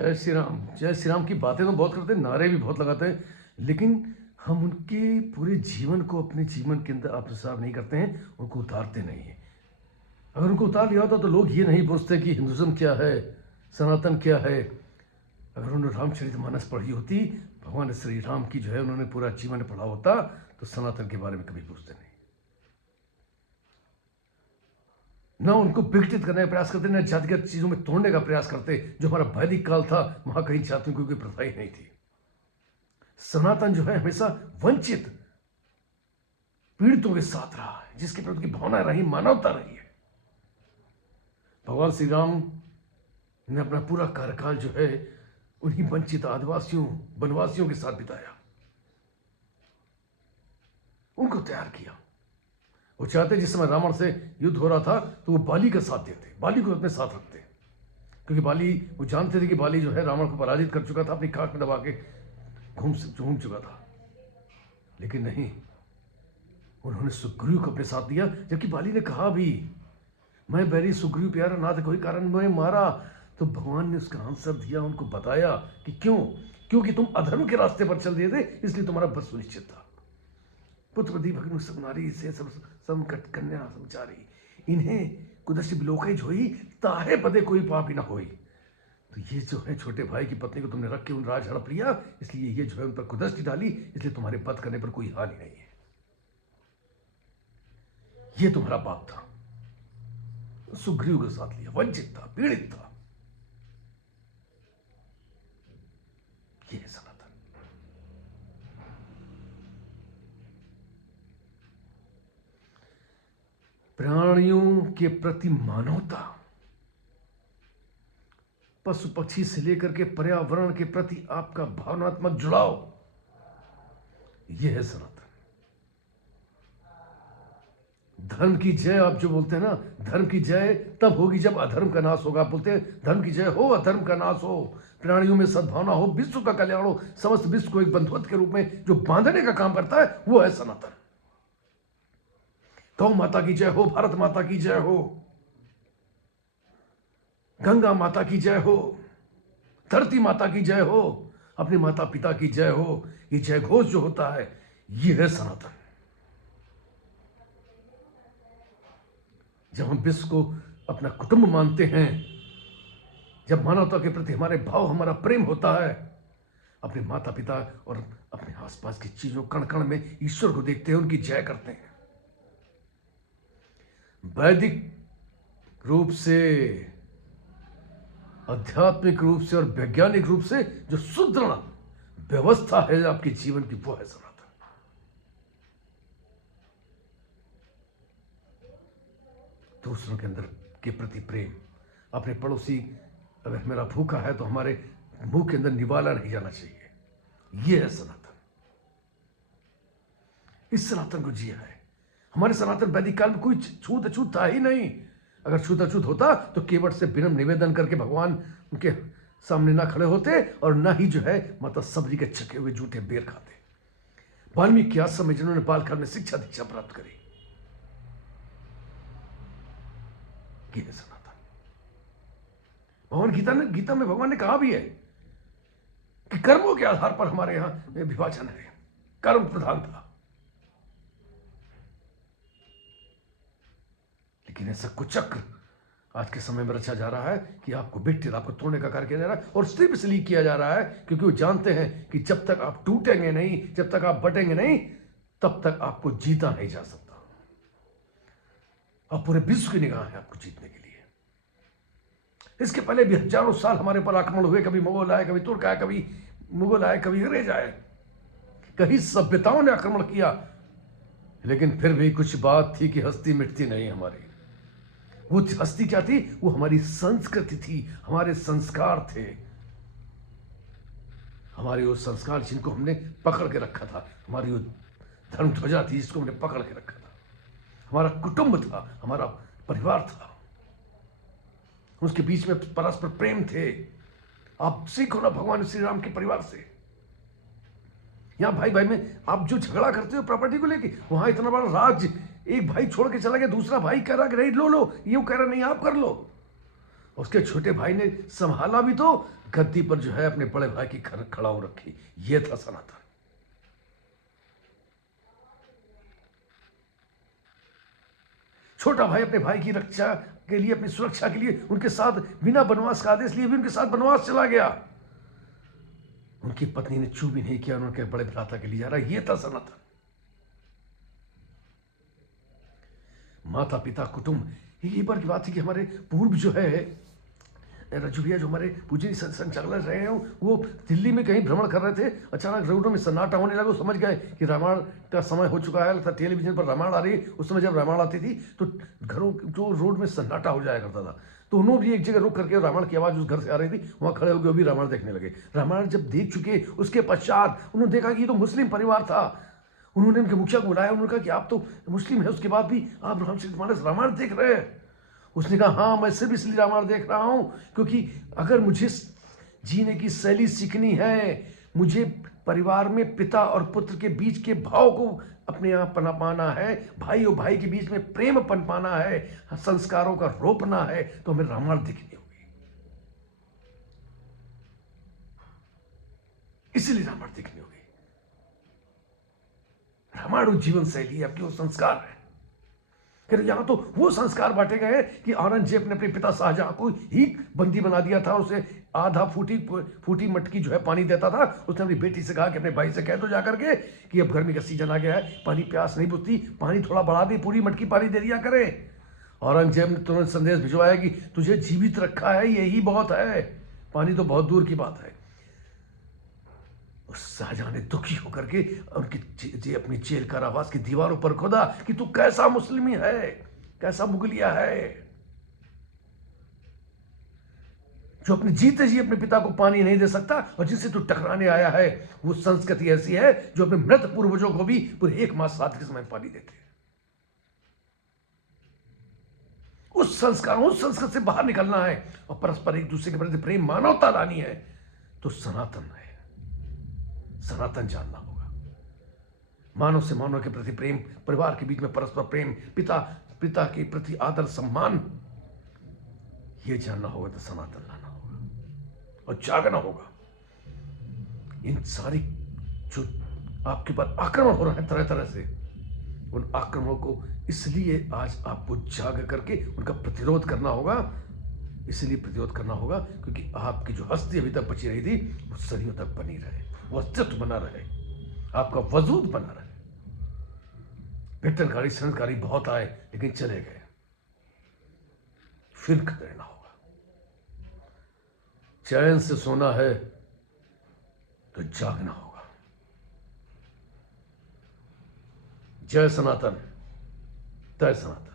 जय श्री राम की बातें तो बहुत करते हैं, नारे भी बहुत लगाते हैं, लेकिन हम उनके पूरे जीवन को अपने जीवन के अंदर आत्मसात नहीं करते हैं, उनको उतारते नहीं हैं। अगर उनको उतार लिया होता तो लोग ये नहीं पूछते कि हिंदुज़म क्या है, सनातन क्या है। अगर उन्होंने रामचरितमानस पढ़ी होती, भगवान श्री राम की जो है उन्होंने पूरा जीवन पढ़ा होता, तो सनातन के बारे में कभी पूछते नहीं। ना उनको विघटित करने का प्रयास करते, ना जातिगत चीजों में तोड़ने का प्रयास करते। जो हमारा वैदिक काल था, वहां कहीं जातियों की कोई प्रथा ही नहीं थी। सनातन जो है हमेशा वंचित पीड़ितों के साथ रहा है, जिसके प्रति की भावना रही, मानवता रही है। भगवान श्री राम ने अपना पूरा कार्यकाल जो है उन्हीं वंचित आदिवासियों, वनवासियों के साथ बिताया, उनको तैयार किया। वो चाहते जिस समय रावण से युद्ध हो रहा था तो वो बाली का साथ देते, बाली को अपने साथ रखते, क्योंकि बाली, वो जानते थे कि बाली जो है रावण को पराजित कर चुका था, अपनी खाक में दबा के घूम चुका था। लेकिन नहीं, उन्होंने सुग्रीव को अपने साथ दिया, जबकि बाली ने कहा भी, मैं बैरी सुग्रीव प्यारा ना था कोई कारण मैं मारा। तो भगवान ने उसका आंसर दिया, उनको बताया कि क्योंकि तुम अधर्म के रास्ते पर चल दिए थे, इसलिए तुम्हारा बस सुनिश्चित था। पुत्रपति भगनु सब नारी से सब संकट कन्या संचारी, इन्हें कुदृष्टि बिलोकई जोई, ताहे पदे कोई पाप ही ना होई। तो ये जो है छोटे भाई की पत्नी को तुमने रख के उन राज हड़प लिया, इसलिए ये जो है उन पर कुदृष्टि डाली, इसलिए तुम्हारे पद करने पर कोई हानि नहीं है। ये तुम्हारा पाप था। सुग्रीव के साथ लिया, वंचित था, पीड़ित था। ये है सनातन। प्राणियों के प्रति मानवता, पशु पक्षी से लेकर के पर्यावरण के प्रति आपका भावनात्मक जुड़ाव, यह है सनातन। धर्म की जय आप जो बोलते हैं ना, धर्म की जय तब होगी जब अधर्म का नाश होगा। आप बोलते हैं धर्म की जय हो, अधर्म का नाश हो, प्राणियों में सद्भावना हो, विश्व का कल्याण हो, समस्त विश्व को एक बंधुत्व के रूप में जो बांधने का काम करता है, वो है सनातन। गौ माता की जय हो, भारत माता की जय हो, गंगा माता की जय हो, धरती माता की जय हो, अपने माता पिता की जय हो। ये जय घोष जो होता है, ये है सनातन। जब हम विश्व को अपना कुटुंब मानते हैं, जब मानवता के प्रति हमारे भाव, हमारा प्रेम होता है, अपने माता पिता और अपने आसपास की चीजों, कण कण में ईश्वर को देखते हैं, उनकी जय करते हैं। वैदिक रूप से, आध्यात्मिक रूप से और वैज्ञानिक रूप से जो सुदृढ़ व्यवस्था है आपके जीवन की, वो है सनातन। दूसरों के अंदर के प्रति प्रेम, अपने पड़ोसी अगर मेरा भूखा है तो हमारे मुंह के अंदर निवाला नहीं जाना चाहिए, यह है सनातन। इस सनातन को जिया है। हमारे सनातन वैदिक काल में कोई छूत अछूत था ही नहीं। अगर छूत अछूत होता तो केवट से विनम्र निवेदन करके भगवान उनके सामने ना खड़े होते, और ना ही जो है माता सबरी के छके हुए जूठे बेर खाते। वाल्मीकि के आश्रम में जिन्होंने बालकाल में शिक्षा दीक्षा प्राप्त करी, ये है सनातन। भगवान गीता में भगवान ने कहा भी है कि कर्मों के आधार पर हमारे यहां विभाजन है, कर्म प्रधान था। लेकिन ऐसा कुचक्र आज के समय में रचा जा रहा है कि आपको विघटित, आपको तोड़ने का कार्य किया जा रहा है, और सिर्फ इसलिए किया जा रहा है क्योंकि वो जानते हैं कि जब तक आप टूटेंगे नहीं, जब तक आप बटेंगे नहीं, तब तक आपको जीता नहीं जा सकता। अब पूरे विश्व की निगाह है आपको जीतने के लिए। इसके पहले भी हजारों साल हमारे पर आक्रमण हुए, कभी मुगल आए, कभी तुर्क आए, कभी मुगल आए, कभी अंग्रेज आए, कई सभ्यताओं ने आक्रमण किया, लेकिन फिर भी कुछ बात थी कि हस्ती मिटती नहीं हमारी। वो हस्ती क्या थी? वो हमारी संस्कृति थी, हमारे संस्कार थे, हमारे वो संस्कार जिनको हमने पकड़ के रखा था, हमारी वो धर्म ध्वजा थी जिसको हमने पकड़ के रखा था, हमारा कुटुंब था, हमारा परिवार था, उसके बीच में परस्पर प्रेम थे। आप सीखो ना भगवान श्री राम के परिवार से। यहां भाई भाई में आप जो झगड़ा करते हो प्रॉपर्टी को लेके, वहां इतना बड़ा राज्य, एक भाई छोड़ के चला गया, दूसरा भाई कह रहा कि नहीं लो लो, ये कह रहा नहीं आप कर लो। उसके छोटे भाई ने संभाला भी तो गद्दी पर जो है अपने बड़े भाई की खड़ा हो रखी। ये था सनातन। छोटा भाई अपने भाई की रक्षा के लिए, अपनी सुरक्षा के लिए उनके साथ बिना वनवास का आदेश लिए भी उनके साथ वनवास चला गया। उनकी पत्नी ने चू भी नहीं किया, उनके बड़े भ्राता के लिए जा रहा। ये था सनातन। माता पिता कुटुंब, ये बार की बात है कि हमारे पूर्व जो है रज्जू भैया, जो हमारे पूजनीय संचालक रहे हैं, वो दिल्ली में कहीं भ्रमण कर रहे थे। अचानक रोडों में सन्नाटा होने लगा। समझ गए कि रामायण का समय हो चुका है। लगता टेलीविजन पर रामायण आ रही है। उस समय जब रामायण आती थी तो घरों जो रोड में सन्नाटा हो जाया करता था। तो उन्होंने भी एक जगह रुक करके रामायण की आवाज़ उस घर से आ रही थी, वहाँ खड़े होकर भी रामायण देखने लगे। रामायण जब देख चुके उसके पश्चात उन्होंने देखा कि ये तो मुस्लिम परिवार था। उन्होंने उनके मुखिया को बुलाया। उन्होंने कहा कि आप तो मुस्लिम है, उसके बाद भी आप रामचरितमानस रामायण देख रहे हैं। उसने कहा हाँ, मैं सिर्फ इसलिए रामायण देख रहा हूं क्योंकि अगर मुझे जीने की शैली सीखनी है, मुझे परिवार में पिता और पुत्र के बीच के भाव को अपने यहाँ पनपाना है, भाई और भाई के बीच में प्रेम पनपाना है, संस्कारों का रोपना है, तो हमें रामायण देखनी होगी। इसीलिए रामायण देखनी होगी। रामायण जीवन शैली आपकी, वो संस्कार है। फिर यहां तो वो संस्कार बांटे गए कि औरंगजेब ने अपने पिता शाहजहां को ही बंदी बना दिया था। उसे आधा फूटी मटकी जो है पानी देता था। उसने अपनी बेटी से कहा कि अपने भाई से कह दो जाकर के कि अब गर्मी का सीजन आ गया है, पानी प्यास नहीं बुझती, पानी थोड़ा बढ़ा दे, पूरी मटकी पानी दे दिया करे। औरंगजेब ने तुरंत संदेश भिजवाया कि तुझे जीवित रखा है, यही बहुत है, पानी तो बहुत दूर की बात है। शाहजहां ने दुखी होकर के उनकी अपनी जेल कारावास की दीवारों पर खोदा कि तू कैसा मुस्लिमी है, कैसा मुगलिया है, जो अपने जीते जी अपने पिता को पानी नहीं दे सकता, और जिससे तू टकराने आया है वो संस्कृति ऐसी है जो अपने मृत पूर्वजों को भी पूरे 1 मास साथ के समय पानी देते हैं। उस संस्कृत से बाहर निकलना है और परस्पर एक दूसरे के प्रति प्रेम, मानवता लानी है, तो सनातन है। सनातन जानना होगा। मानव से मानव के प्रति प्रेम, परिवार के बीच में परस्पर प्रेम, पिता के प्रति आदर सम्मान, यह जानना होगा तो सनातन लाना होगा और जागना होगा। इन सारी जो आपके ऊपर आक्रमण हो रहे हैं तरह तरह से, उन आक्रमणों को इसलिए आज आपको जाग करके उनका प्रतिरोध करना होगा। इसलिए प्रतिरोध करना होगा क्योंकि आपकी जो हस्ती अभी तक बची रही थी वो सदियों तक बनी रहे, वो अस्तित्व बना रहे, आपका वजूद बना रहे। विघटनकारी संस्कारी बहुत आए लेकिन चले गए, फिर खदेड़ना होगा। चैन से सोना है तो जागना होगा। जय सनातन, जय सनातन।